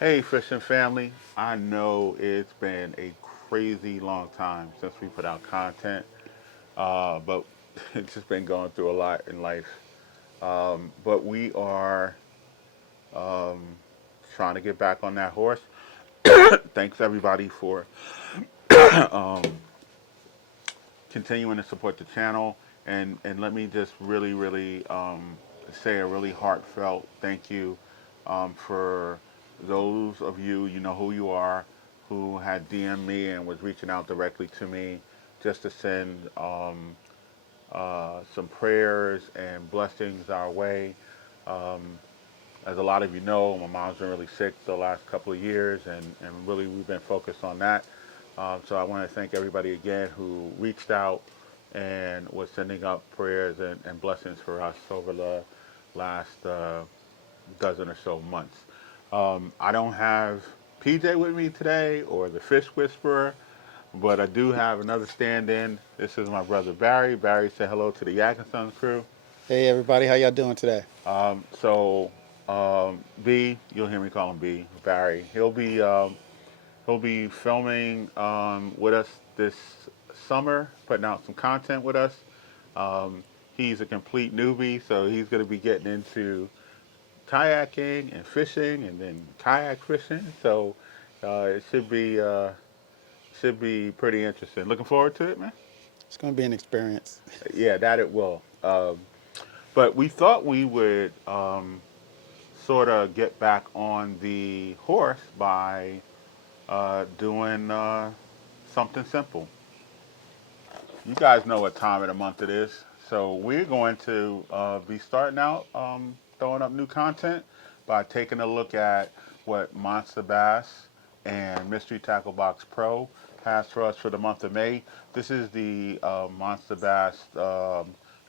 Hey, fishing family. I know it's been a crazy long time since we put out content, but it's just been going through a lot in life. But we are um, trying to get back on that horse. Thanks everybody for um, continuing to support the channel. And let me just really say a really heartfelt thank you for those of you, you know who you are, who had DM'd me and was reaching out directly to me just to send some prayers and blessings our way. Um, as a lot of you know, my mom's been really sick the last couple of years, and really we've been focused on that. So I want to thank everybody again who reached out and was sending up prayers and blessings for us over the last dozen or so months. I don't have PJ with me today or the Fish Whisperer, but I do have another stand-in. This is my brother Barry. Barry, say hello to the Yak and Sons crew. Hey everybody, how y'all doing today? B, you'll hear me call him B, Barry. He'll be filming with us this summer, putting out some content with us. He's a complete newbie, so he's going to be getting into kayaking and fishing, and then kayak fishing. So it should be pretty interesting. Looking forward to it, man. It's gonna be an experience. Yeah, that it will. But we thought we would sort of get back on the horse by doing something simple. You guys know what time of the month it is, so we're going to be starting out throwing up new content by taking a look at what Monster Bass and Mysterytacklebox Pro has for us for the month of May. This is the Monster Bass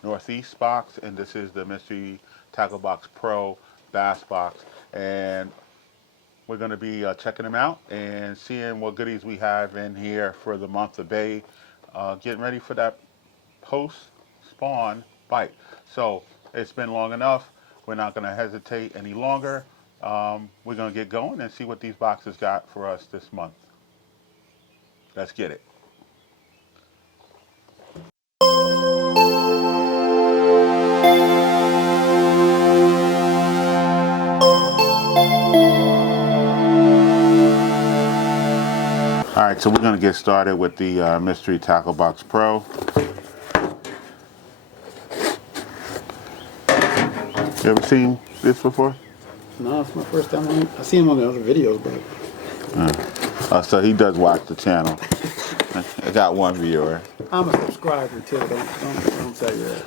Northeast box, and this is the Mysterytacklebox Pro Bass box. And we're going to be checking them out and seeing what goodies we have in here for the month of May. Getting ready for that post spawn bite. So it's been long enough. We're not going to hesitate any longer. We're going to get going and see what these boxes got for us this month. Let's get it. All right, so we're going to get started with the Mysterytacklebox Pro. You ever seen this before? No, it's my first time on it. I seen him on the other videos, but So he does watch the channel. I got one viewer. I'm a subscriber too. Don't tell you that.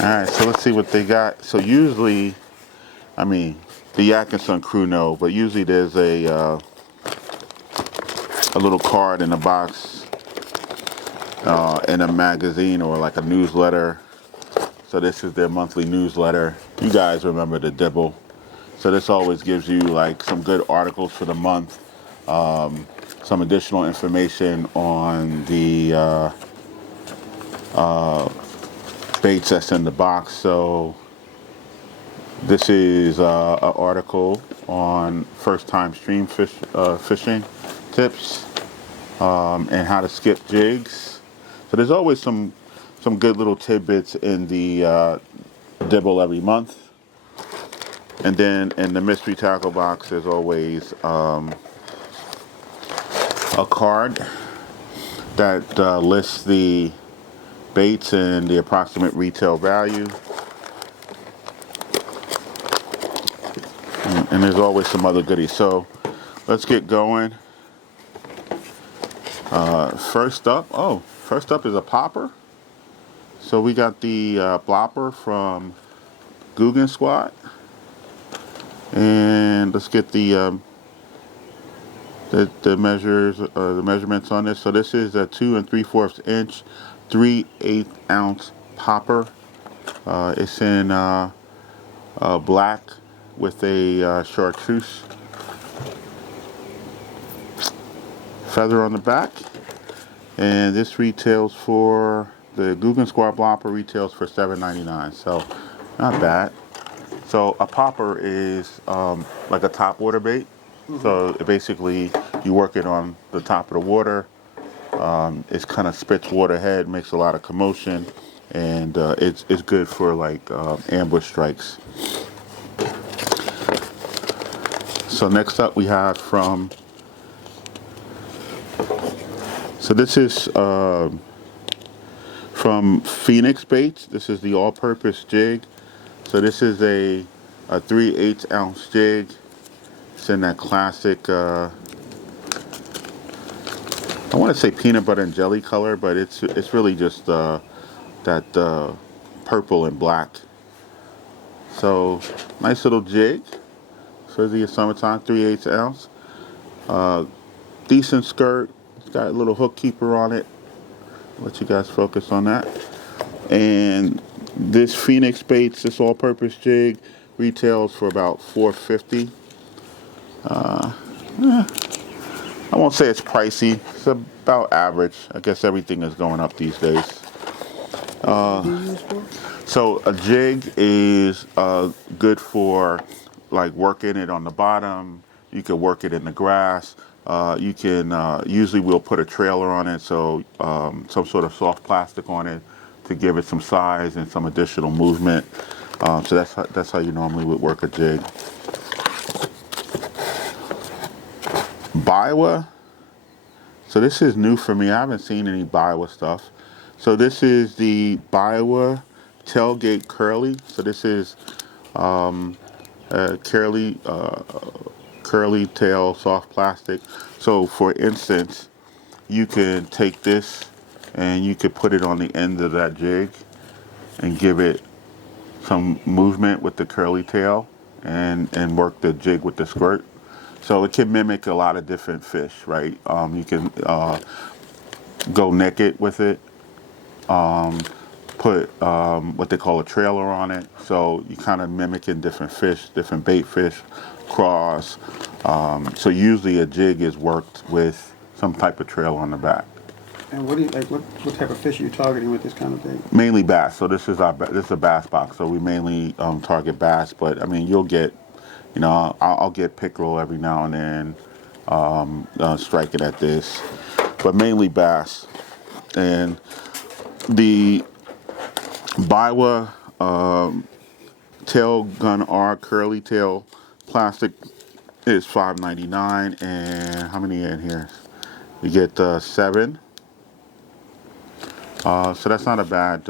All right, so let's see what they got. So usually, I mean, the Atkinson crew know, but usually there's a little card in the box in a magazine or like a newsletter. So this is their monthly newsletter. You guys remember the Dibble. So this always gives you like some good articles for the month, some additional information on the baits that's in the box. So this is an article on first-time stream fishing tips and how to skip jigs. So there's always some good little tidbits in the Dibble every month. And then in the mystery tackle box, there's always a card that lists the baits and the approximate retail value. And there's always some other goodies. So let's get going. First up is a popper. So we got the blopper from Guggen Squad. And let's get the measurements on this. So this is a 2 3/4 inch, 3/8 ounce popper. It's in black with a chartreuse feather on the back, and this retails for the Guggen Squad blopper retails for $7.99. So not bad. So a popper is like a top water bait. So basically, you work it on the top of the water. It kind of spits water ahead, makes a lot of commotion, and it's good for like ambush strikes. So next up we have so this is from Phoenix Baits. This is the all-purpose jig. So this is a 3/8 ounce jig. It's in that classic, I want to say peanut butter and jelly color, but it's really just that purple and black. So nice little jig for the summertime, 3/8 ounce. Decent skirt. It's got a little hook keeper on it. I'll let you guys focus on that. And this Phoenix Baits, this all-purpose jig, retails for about $4.50. I won't say it's pricey. It's about average. I guess everything is going up these days. So a jig is good for like working it on the bottom. You can work it in the grass. You can usually we'll put a trailer on it, so some sort of soft plastic on it to give it some size and some additional movement. So that's how you normally would work a jig. Biwa. So this is new for me. I haven't seen any Biwa stuff. So this is the Biwa Tailgate Curly. So this is curly tail soft plastic. So for instance, you can take this and you could put it on the end of that jig and give it some movement with the curly tail and work the jig with the squirt. So it can mimic a lot of different fish, right? You can go naked with it, put what they call a trailer on it. So you kind of mimicking different fish, different bait fish, craws. So usually a jig is worked with some type of trailer on the back. And what do you like? What type of fish are you targeting with this kind of bait? Mainly bass. So this is a bass box. So we mainly target bass, but I mean you'll get, you know, I'll get pickerel every now and then, strike it at this, but mainly bass. And the Biwa tail gun R curly tail plastic is $5.99, and how many in here? You get 7. So that's not a bad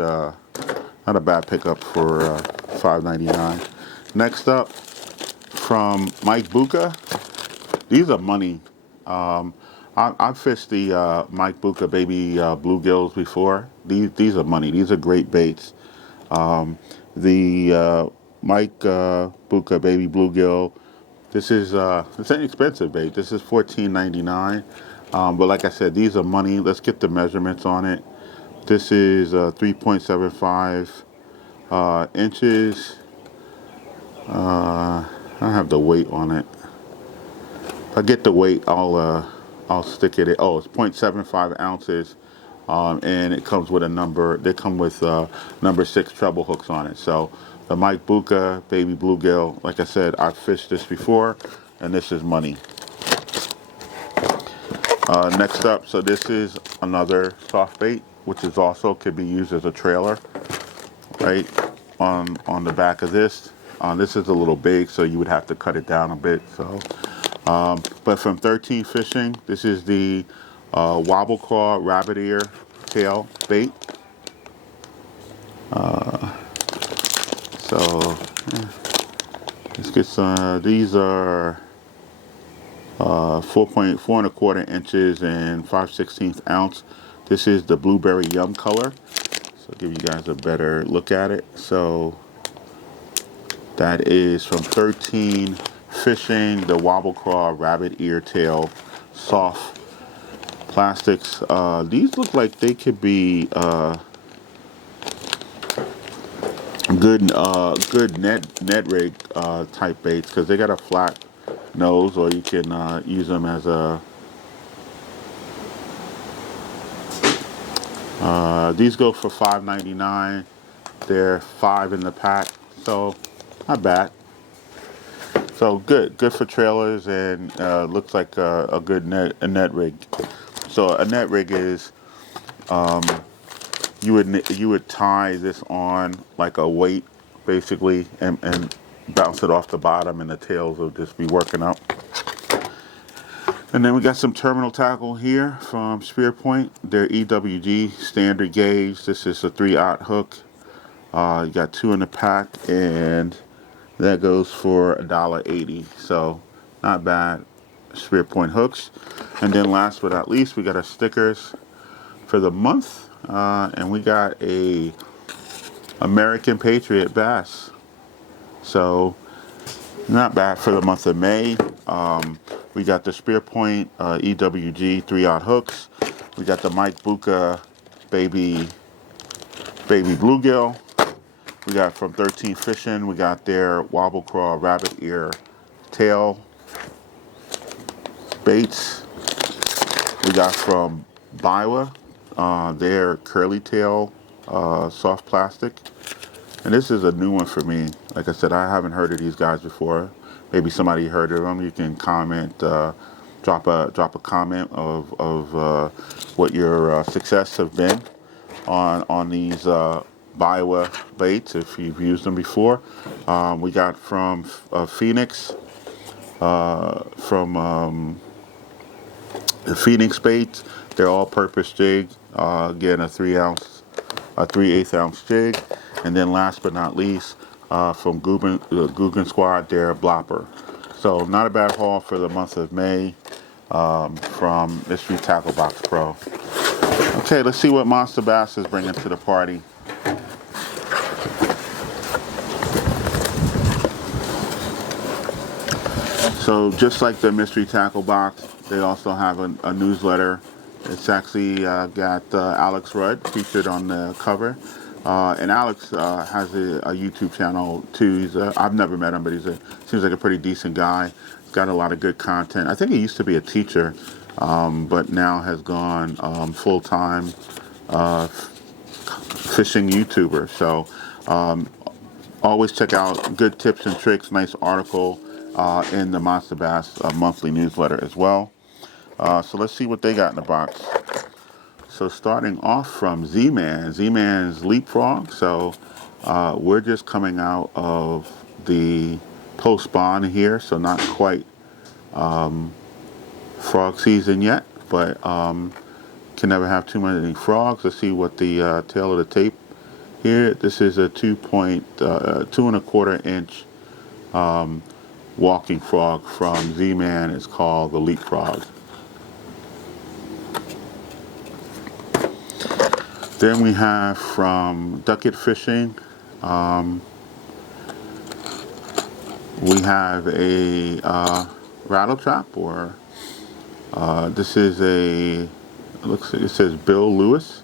pickup for $5.99. Next up, from Mike Buka. These are money. I've fished the Mike Buka baby bluegills before. These are money. These are great baits. The Mike Buka baby bluegill. This is it's an expensive bait. This is $14.99. But like I said, these are money. Let's get the measurements on it. This is 3.75 inches. I don't have the weight on it. If I get the weight, I'll stick it. Oh, it's 0.75 ounces, and it comes with a number. They come with number 6 treble hooks on it. So the Mike Buka baby bluegill. Like I said, I've fished this before, and this is money. Next up, so this is another soft bait, which is also could be used as a trailer, right on the back of this. This is a little big, so you would have to cut it down a bit. So, but from 13 Fishing, this is the wobble claw rabbit ear tail bait. So let's get some. These are 4.4 inches and 5/16 ounce. This is the blueberry yum color. So I'll give you guys a better look at it. So that is from 13 Fishing, the wobble claw rabbit ear tail soft plastics. These look like they could be good net rig type baits, because they got a flat nose, or you can use them as a these go for $5.99. They're 5 in the pack, so not bad. So good for trailers, and looks like a good net rig. So a net rig is you would tie this on like a weight basically, and bounce it off the bottom, and the tails will just be working up. And then we got some terminal tackle here from Spear Point. They're EWG standard gauge. This is a 3/0 hook. You got 2 in the pack, and that goes for $1.80. So not bad. Spear Point hooks. And then last but not least, we got our stickers for the month, and we got a American Patriot bass. So not bad for the month of May. We got the Spear Point EWG 3/0 hooks. We got the Mike Buka baby bluegill. We got from 13 Fishing. We got their wobble crawl rabbit ear tail baits. We got from Biwa their curly tail soft plastic. And this is a new one for me. Like I said, I haven't heard of these guys before. Maybe somebody heard of them. You can comment, drop a comment of what your success have been on these Biwa baits if you've used them before. We got from Phoenix, from the Phoenix baits. They're all-purpose jig. Again, a 3/8 ounce jig. And then last but not least, from Guggen Squad, their blopper. So not a bad haul for the month of May from Mysterytacklebox Pro. Okay, let's see what Monster Bass is bringing to the party. So just like the Mystery Tackle Box, they also have a newsletter. It's actually got Alex Rudd featured on the cover. And Alex has a YouTube channel too. I've never met him, but seems like a pretty decent guy. He's got a lot of good content. I think he used to be a teacher, but now has gone full-time fishing YouTuber. So always check out good tips and tricks, nice article in the Monster Bass monthly newsletter as well. So let's see what they got in the box. So starting off from Z-Man's Leapfrog. So we're just coming out of the post-spawn here, so not quite frog season yet, but can never have too many frogs. Let's see what the tail of the tape here. This is a 2.25 inch walking frog from Z-Man. It's called the Leapfrog. Then we have from Ducket Fishing, we have a rattle trap, or this is it says Bill Lewis.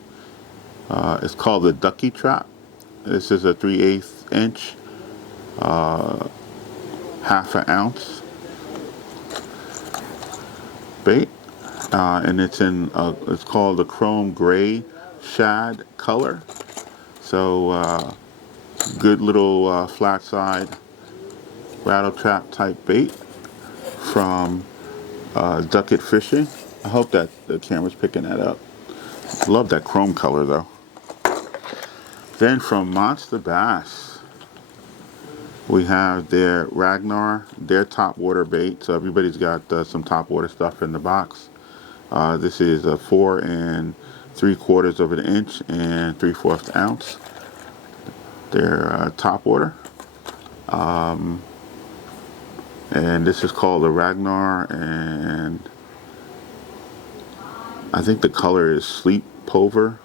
It's called the Ducky Trap. This is a 3/8 inch, 1/2 ounce bait, and it's called the Chrome Gray Shad color. So good little flat side rattle trap type bait from Ducket Fishing. I hope that the camera's picking that up. Love that chrome color though. Then from Monster Bass, we have their Ragnar, their top water bait. So everybody's got some top water stuff in the box. This is a 4 3/4 inch and 3/4 ounce. Their top water. And this is called the Ragnar, and I think the color is Sleep Pulver.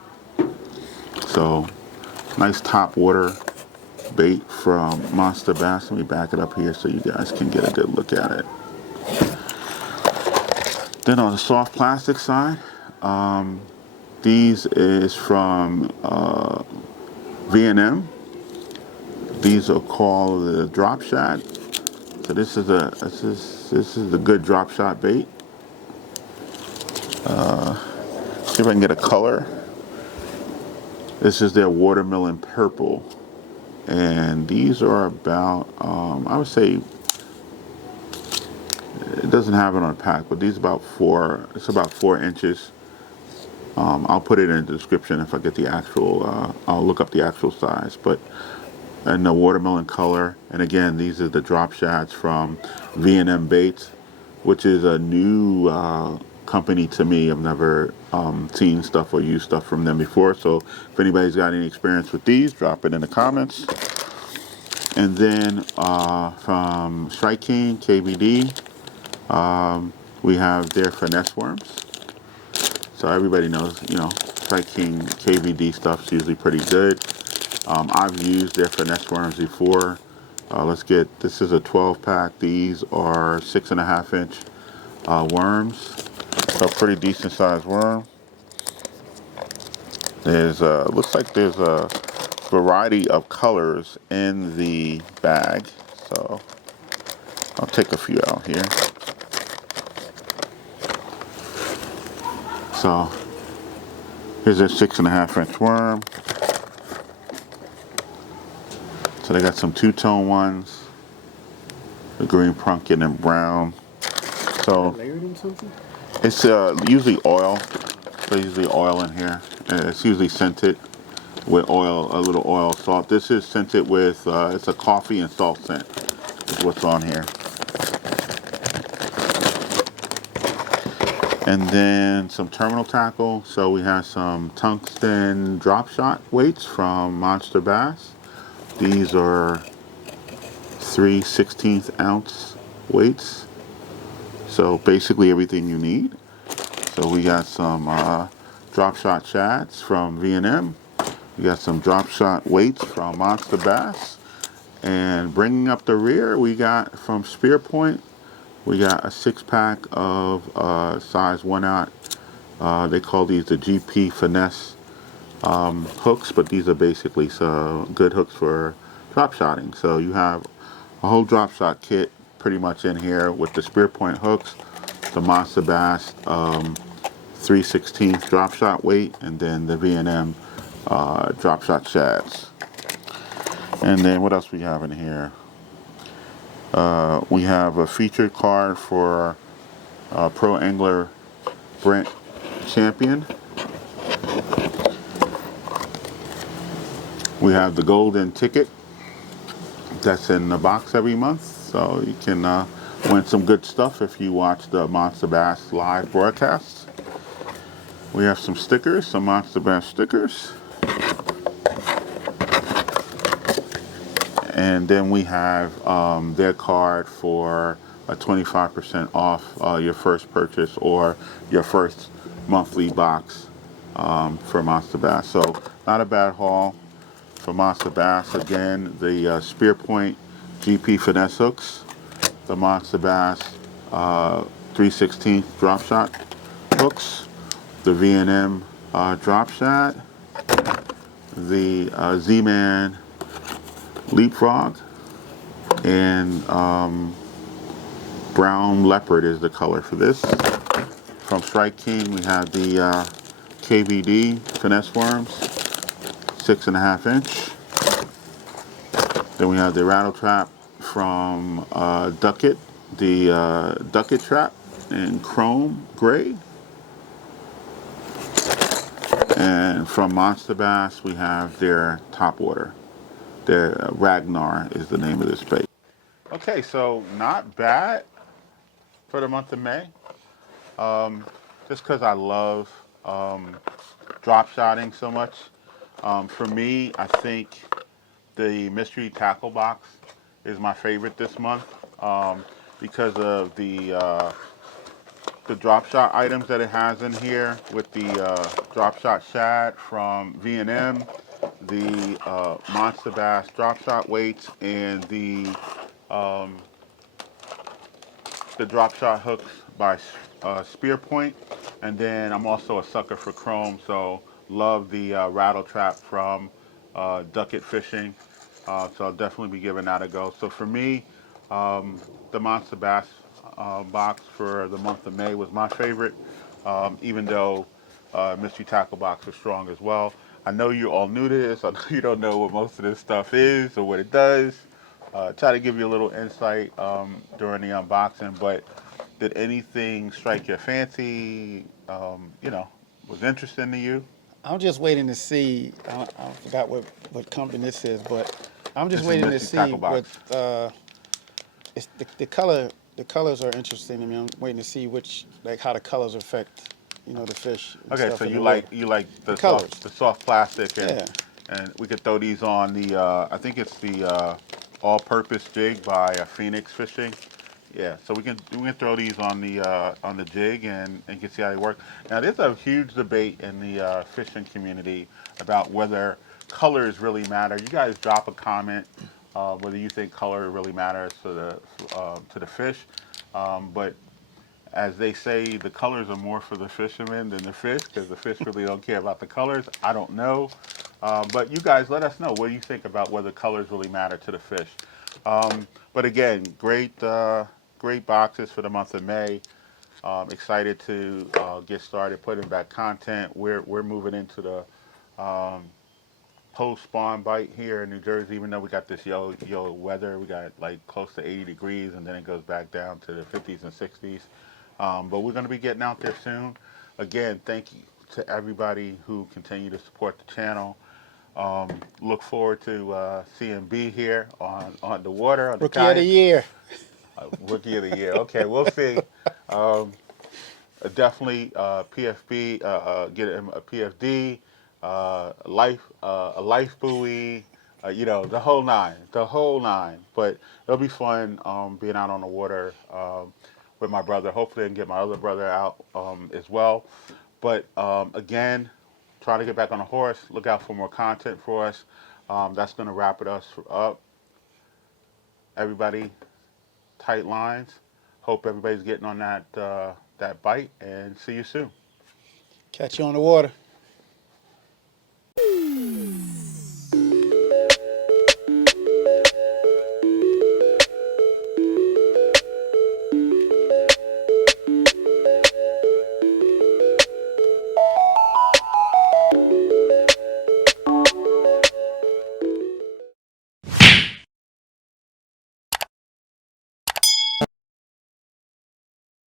So nice top water bait from Monster Bass. Let me back it up here so you guys can get a good look at it. Then on the soft plastic side, these is from V&M. These are called the Drop Shot. So this is the good drop shot bait. See if I can get a color. This is their watermelon purple, and these are about I would say it doesn't have it on pack, but these about 4. It's about 4 inches. I'll put it in the description if I get the actual. I'll look up the actual size, but in the watermelon color. And again, these are the drop shads from V&M Baits, which is a new company to me. I've never seen stuff or used stuff from them before. So if anybody's got any experience with these, drop it in the comments. And then from Strike King KVD, we have their finesse worms. So everybody knows, you know, Strike King KVD stuff's usually pretty good. I've used their finesse worms before. This is a 12 pack. These are 6.5 inch worms. So pretty decent sized worm. Looks like there's a variety of colors in the bag. So I'll take a few out here. So here's a 6.5 inch worm. So they got some two-tone ones, the green pumpkin and brown. So Layered in something? it's usually oil. There's usually oil in here. It's usually scented with oil, a little oil, salt. This is scented with it's a coffee and salt scent is what's on here. And then some terminal tackle. So we have some tungsten drop shot weights from Monster Bass. These are 3/16 ounce weights. So basically everything you need. So we got some drop shot shads from V&M. We got some drop shot weights from Monster Bass. And bringing up the rear, we got from Spear Point, we got a 6-pack of size 1/0. They call these the GP Finesse hooks, but these are basically good hooks for drop shotting. So you have a whole drop shot kit pretty much in here with the Spear Point hooks, the Monster Bass 3/16 drop shot weight, and then the V&M drop shot shads. And then what else we have in here? We have a featured card for Pro Angler Brent Champion. We have the golden ticket that's in the box every month, so you can win some good stuff if you watch the Monster Bass live broadcasts. We have some stickers, some Monster Bass stickers. And then we have their card for a 25% off your first purchase or your first monthly box for Monster Bass. So not a bad haul for Monster Bass. Again, the Spear Point GP Finesse hooks, the Monster Bass 3/16 drop shot hooks, the V&M drop shot, the Z-Man Leapfrog, and brown leopard is the color for this. From Strike King, we have the KVD finesse worms, 6.5 inch. Then we have the rattle trap from Ducket, the Ducket trap in chrome gray. And from Monster Bass, we have their top water. Their Ragnar is the name of this bait. Okay, so not bad for the month of May. Just because I love drop shotting so much. For me, I think the Mysterytacklebox is my favorite this month because of the drop shot items that it has in here with the drop shot shad from V&M, the Monster Bass drop shot weights, and the drop shot hooks by Spear Point. And then I'm also a sucker for chrome, so love the rattle trap from Ducket Fishing. So I'll definitely be giving that a go. So for me, the Monster Bass box for the month of May was my favorite, even though Mysterytacklebox was strong as well. I know you're all new to this. I know you don't know what most of this stuff is or what it does. Try to give you a little insight during the unboxing, but Did anything strike your fancy? Was interesting to you? I'm just waiting to see. I forgot what company this is, but I'm just This is waiting to Mystery see Tackle what. Box. It's the color. The colors are interesting to me. I'm waiting to see which, like, how the colors affect, the fish and Okay, stuff so in you the water. like you like The colors. the soft plastic, Yeah. and we could throw these on the I think it's the all-purpose jig by Phoenix Fishing. Yeah, so we can throw these on the jig and can see how they work. Now there's a huge debate in the fishing community about whether colors really matter. You guys drop a comment whether you think color really matters to the fish, but as they say, the colors are more for the fishermen than the fish because the fish really don't care about the colors. I don't know. But you guys let us know what do you think about whether colors really matter to the fish. But again, great boxes for the month of May. Excited to get started putting back content. We're moving into the post spawn bite here in New Jersey. Even though we got this yellow weather, we got like close to 80 degrees, and then it goes back down to the 50s and 60s. But we're going to be getting out there soon. Again, thank you to everybody who continue to support the channel. Look forward to seeing B here on the water, on the Rookie of the kayak. year. Rookie of the year. Okay, we'll see. Um, Definitely PFB, get him a PFD, a life buoy, the whole nine, the whole nine. But it'll be fun being out on the water with my brother. Hopefully, I can get my other brother out as well. But again, trying to get back on the horse. Look out for more content for us. That's going to wrap it us up. Everybody, tight lines. Hope everybody's getting on that bite, and see you soon. Catch you on the water.